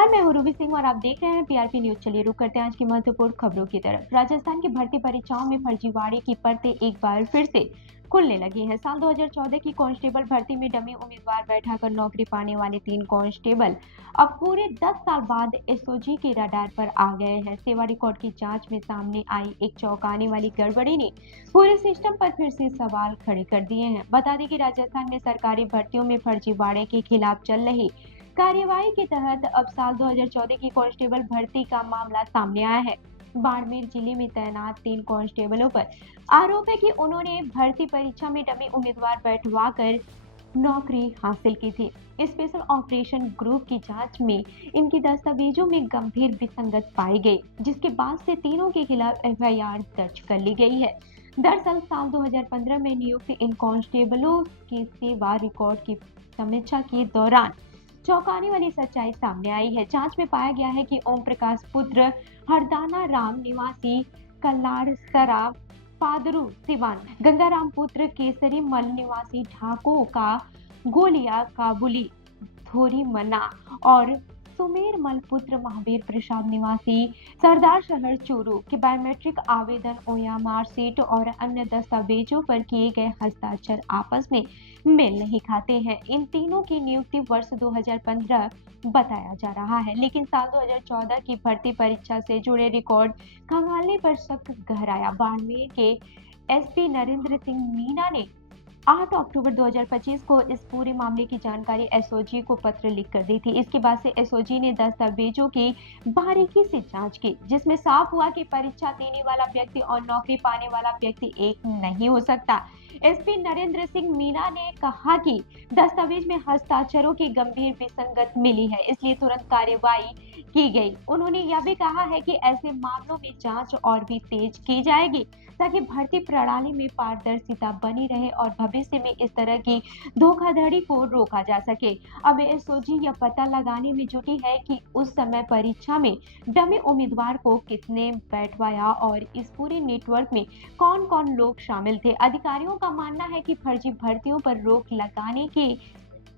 नमस्कार, मैं हूँ रूबी सिंह और आप देख रहे हैं पीआरपी न्यूज। चलिए रुक करते हैं आज की महत्वपूर्ण खबरों की तरफ। राजस्थान की भर्ती परीक्षाओं में फर्जीवाड़े की परतें एक बार फिर से खुलने लगी हैं। साल 2014 की कांस्टेबल भर्ती में डमी उम्मीदवार बैठाकर नौकरी पाने वाले 3 कांस्टेबल अब पूरे 10 साल बाद एसओजी के रडार पर आ गए हैं। सेवा रिकॉर्ड की जांच में सामने आई एक चौंकाने वाली गड़बड़ी ने पूरे सिस्टम पर फिर से सवाल खड़े कर दिए हैं। बता दें कि राजस्थान में सरकारी भर्तियों में फर्जीवाड़े के खिलाफ चल रही कार्यवाही के तहत अब साल 2014 की कांस्टेबल भर्ती का मामला सामने आया है। बाड़मेर जिले में तैनात 3 कांस्टेबलों पर आरोप है कि उन्होंने भर्ती परीक्षा में डमी उम्मीदवार बैठवाकर नौकरी हासिल की थी। स्पेशल ऑपरेशन ग्रुप की जांच में इनकी दस्तावेजों में गंभीर विसंगत पाई गई, जिसके बाद से तीनों के खिलाफ एफआईआर दर्ज कर ली गई है। दरअसल साल 2015 में नियुक्त इन कांस्टेबलों की सेवा रिकॉर्ड की समीक्षा के दौरान चौंकाने वाली सच्चाई सामने आई है। जांच में पाया गया है कि ओम प्रकाश पुत्र हरदाना राम निवासी कल्लाड़सरा पादरू सिवान, गंगाराम पुत्र केसरी मल निवासी ढाको का गोलिया काबुली थोरी मना और सुमेर मल पुत्र महावीर प्रसाद निवासी सरदार शहर चूरू के बायोमेट्रिक आवेदन ओया मार्कशीट और अन्य दस्तावेजों पर किए गए हस्ताक्षर आपस में मेल नहीं खाते हैं। इन तीनों की नियुक्ति वर्ष 2015 बताया जा रहा है, लेकिन साल 2014 की भर्ती परीक्षा से जुड़े रिकॉर्ड खंगालने पर शक गहराया। बाड़मेर के एसपी नरेंद्र सिंह मीना ने 8 अक्टूबर 2025 को इस पूरे मामले की जानकारी एसओजी को पत्र लिख कर दी थी। इसके बाद से एसओजी ने दस्तावेजों की बारीकी से जांच की, जिसमें साफ हुआ कि परीक्षा देने वाला व्यक्ति और नौकरी पाने वाला व्यक्ति एक नहीं हो सकता। एसपी नरेंद्र सिंह मीना ने कहा कि दस्तावेज में हस्ताक्षरों की गंभीर विसंगत मिली है, इसलिए तुरंत कार्यवाही की गई। उन्होंने यह भी कहा है कि ऐसे मामलों में जांच और भी तेज की जाएगी, ताकि भर्ती प्रणाली में पारदर्शिता बनी रहे और भविष्य में इस तरह की धोखाधड़ी को रोका जा सके। अब एसओजी यह पता लगाने में जुटी है कि उस समय परीक्षा में डमी उम्मीदवार को किसने बैठवाया और इस पूरे नेटवर्क में कौन-कौन लोग शामिल थे। अधिकारियों का मानना है कि फर्जी भर्तियों पर रोक लगाने के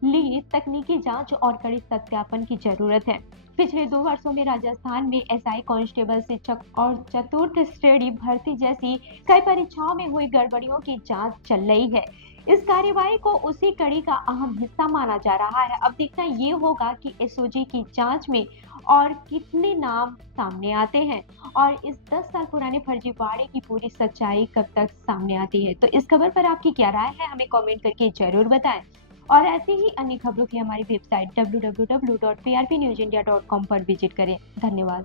लिए तकनीकी जांच और कड़ी सत्यापन की जरूरत है। पिछले 2 वर्षों में राजस्थान में एसआई, कांस्टेबल, शिक्षक और चतुर्थ श्रेणी भर्ती जैसी कई परीक्षाओं में हुई गड़बड़ियों की जांच चल रही है। इस कार्यवाही को उसी कड़ी का अहम हिस्सा माना जा रहा है। अब देखना ये होगा कि एसओजी की जांच में और कितने नाम सामने आते हैं और इस 10 साल पुराने फर्जीवाड़े की पूरी सच्चाई कब तक सामने आती है। तो इस खबर पर आपकी क्या राय है, हमें कमेंट करके जरूर बताएं। और ऐसी ही अन्य खबरों की हमारी वेबसाइट www.prpnewsindia.com पर विजिट करें। धन्यवाद।